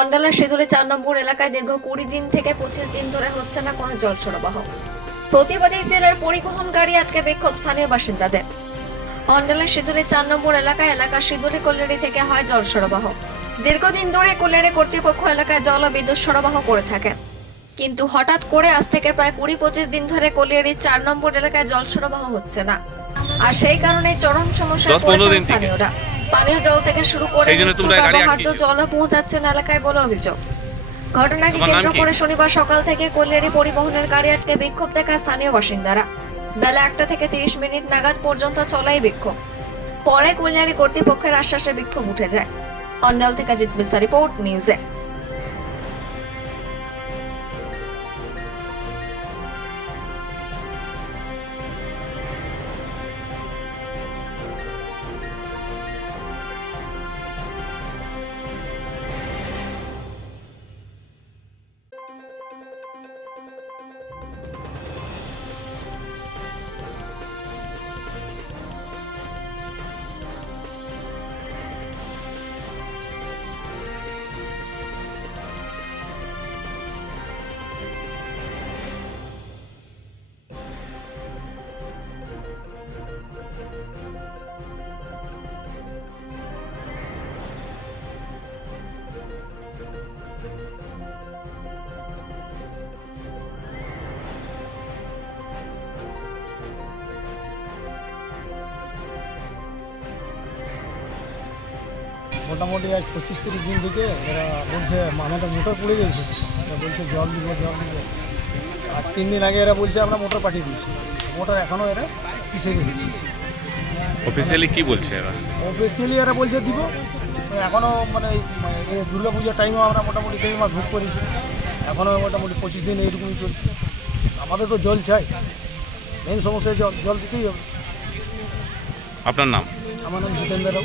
অন্ডালার সেতুরে চার নম্বর এলাকায় দীর্ঘ কুড়ি দিন থেকে পঁচিশ দিন ধরে হচ্ছে না কোনো জল সরবরাহ। প্রতিবাদী জেলার পরিবহন গাড়ি আটকে বিক্ষোভ স্থানীয় বাসিন্দাদের। অন্ডালার সিঁদুরে চার নম্বর এলাকায় এলাকার সিঁদুরে কল্যাণী থেকে হয় জল সরবরাহ। দীর্ঘদিন ধরে কল্যাণী কর্তৃপক্ষ এলাকায় জল ও বিদ্যুৎ সরবরাহ করে থাকে। কিন্তু হঠাৎ করে আজ থেকে প্রায় কুড়ি পঁচিশ দিন ধরে কলিয়ারির চার নম্বর এলাকায় জল সরবরাহ হচ্ছে না। আর সেই কারণে চরম সমস্যায় পড়েছেন স্থানীয়রা। পানীয় জল থেকে শুরু করে ব্যবহার্য জলও পৌঁছাচ্ছে না এলাকায় বলে অভিযোগ। ঘটনাকে কেন্দ্র করে শনিবার সকাল থেকে কল্যাণী পরিবহনের গাড়ি আটকে বিক্ষোভ দেখায় স্থানীয় বাসিন্দারা। বেলা একটা থেকে তিরিশ মিনিট নাগাদ পর্যন্ত চলাই বিক্ষোভ। পরে কল্যাণী কর্তৃপক্ষের আশ্বাসে বিক্ষোভ উঠে যায়। অন্যাল থেকে জিত মিসা রিপোর্ট নিউজে। মোটামুটি আজ পঁচিশ তিরিশ দিন থেকে এরা বলছে আমাদের মোটর পড়ে গেছে। এরা বলছে জল দিব জল দিব। আর তিন দিন আগে এরা বলছে আমরা মোটর পাঠিয়ে দিয়েছি। মোটর এখনও এরা পিছিয়ে রেখেছি। অফিসিয়ালি কি বলছে এরা? অফিসিয়ালি এরা বলছে দিব। এখনও মানে এই দুর্গা পূজার টাইমেও আমরা মোটামুটি দেড় মাস বুক করেছি। এখনও মোটামুটি পঁচিশ দিন এইরকমই চলছে। আমাদের তো জল চাই। মেন সমস্যা জল জল দিতেই হবে। আপনার নাম? আমার নাম জিতেন্দ্র রাও।